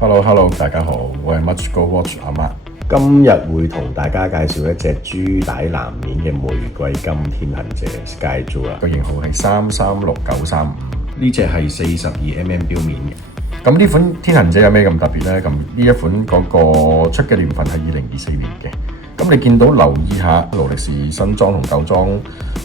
Hello，大家好，我係 Much Go Watch 阿媽。今日會同大家介紹一隻豬帶藍面嘅玫瑰金天行者 Sky Jewel，個型號係336935，呢隻係42mm 錶面嘅。咁呢款天行者有咩咁特別呢？咁呢一款嗰個出嘅年份係2024年嘅。咁你見到留意下勞力士新裝同舊裝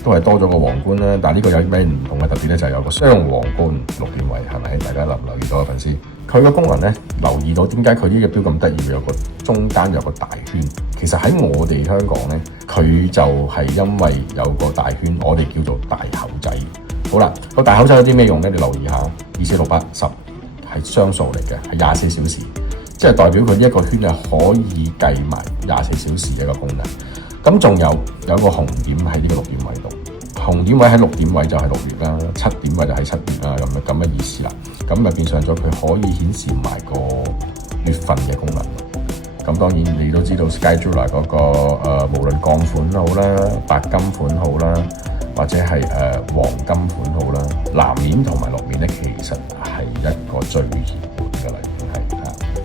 都係多咗個皇冠啦，但係呢個有咩唔同嘅特別呢？就係有個雙皇冠6點位，係咪？大家留唔留意到啊？粉絲佢個功能呢，留意到點解佢呢個錶咁得意？有個中間有個大圈。其實喺我哋香港呢，佢就係因為有個大圈，我哋叫做大口仔。好啦，個大口仔有啲咩用呢？你留意下，246810係雙數嚟嘅，係24小時。即係代表佢呢一個圈係可以計埋24小時嘅一個功能。咁仲有個紅點喺呢個6點位度，紅點位喺6點位就係6月啦，7點位就係7月啦，咁嘅意思啦。咁就變相咗佢可以顯示埋個月份嘅功能。咁當然你都知道 Sky Jewel 嗰個無論鋼款好啦、白金款好啦，或者係黃金款好啦，藍面同埋綠面咧，其實係一個最熱門嘅啦，已經係。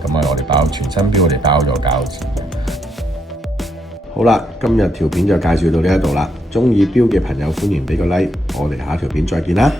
咁我哋包全新錶，我哋包咗膠紙嘅。好啦，今日條片就介紹到呢一度啦。鍾意錶嘅朋友歡迎俾個 like，我哋下一條片再見啦。